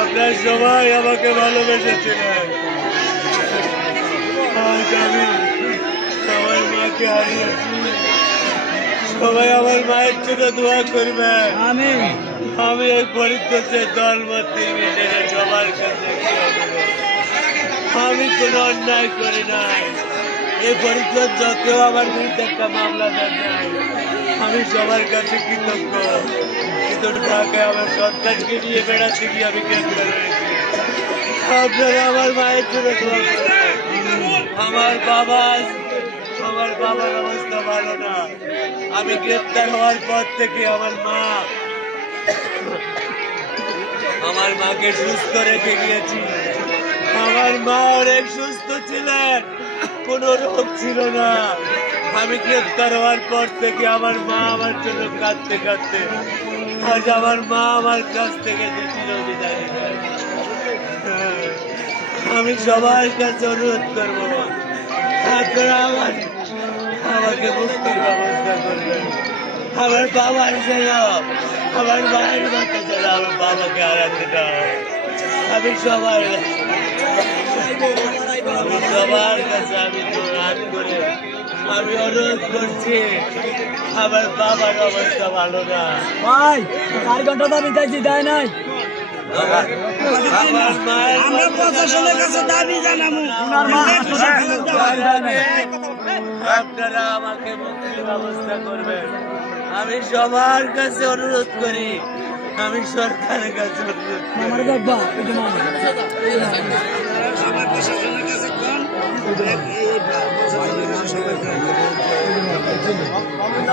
আপনার সবাই আমাকে ভালোবেসেছিলেন। আজ আমি আমার মাকে হারিয়েছি। সবাই আমার মায়ের জন্য দোয়া করবে। আমি এই ফরিদগঞ্জের দলমত নির্বিশেষে সবার কাছে আমি কোনো অন্যায় করি নাই। এই ফরিদগঞ্জ কেউ আমার বিরুদ্ধে একটা মামলা দেন নাই। আমি সবার কাছে কৃতজ্ঞ, কিন্তু ঢাকায় আমার সন্তানকে নিয়ে বেড়াতে গিয়ে আমি গ্রেফতার হয়েছি। আপনারা আমার মায়ের জন্য দোয়া করবেন। আমার বাবার অবস্থা ভালো না। আমি গ্রেফতার হওয়ার পর থেকে আমার মাকে সুস্থ রেখে গিয়েছি। আমার মা অনেক সুস্থ ছিলেন, কোনো রোগ ছিল না। আমি গ্রেফতার হওয়ার পর থেকে আমার মা আমার জন্য কাঁদতে কাঁদতে আজ আমার মা আমার কাছ থেকে বিদায় নিলেন। আমি সবার কাছে অনুরোধ করবো, আপনারা আমাকে মুক্তির ব্যবস্থা করবেন। আমার বাবার যেন, আমার মায়ের মতো যেন আমার বাবাকে হারাতে না হয়। আমি সবার কাছে আমি হাত করে আমি অনুরোধ করছি। আমার বাবার অবস্থা ভালো না। ভাই 4 ঘন্টা দাবি চাইছি, দেয় নাই। আমার মায়ের আমরা প্রশাসনের কাছে দাবি জানাবো। আপনারা আমাকে মুক্তির ব্যবস্থা করবেন। আমি সবার কাছে অনুরোধ করি, আমি সরকারের কাছে অনুরোধ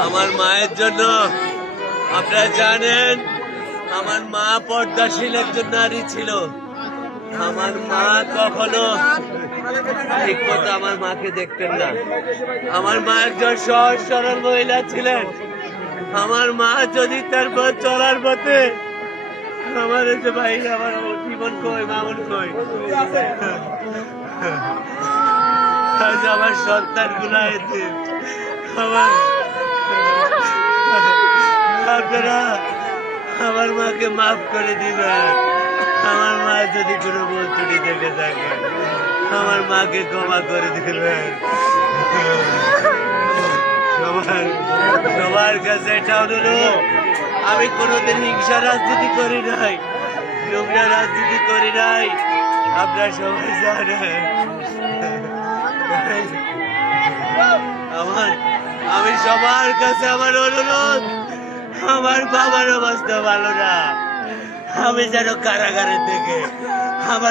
আমার মায়ের জন্য। আপনারা জানেন আমার মা পর্দাশীল একজন নারী ছিল। আমার মা কখনো ঠিক মতো আমার মাকে দেখতেন না। আমার মা একজন সহজ সরল মহিলা ছিলেন। আমার মা যদি তার চলার পথে আমার যে ভাই আমার জীবন কই মামন কই, আজ আমার সন্তান গুলা আপনারা আমার মাকে মাফ করে দিবেন। আমার মা যদি কোনো ভুল ত্রুটি থেকে থাকে আমার মাকে ক্ষমা করে দিবেন। সবার কাছে এটা অনুরোধ। আমি কোনোদিন হিংসা রাজনীতি করি নাই, নোংরা রাজনীতি করি নাই, আপনারা সবাই জানেন। আমি সবার কাছে আমার অনুরোধ, আমার বাবার অবস্থা ভালো না। আমি যেন কারাগারে থেকে আমার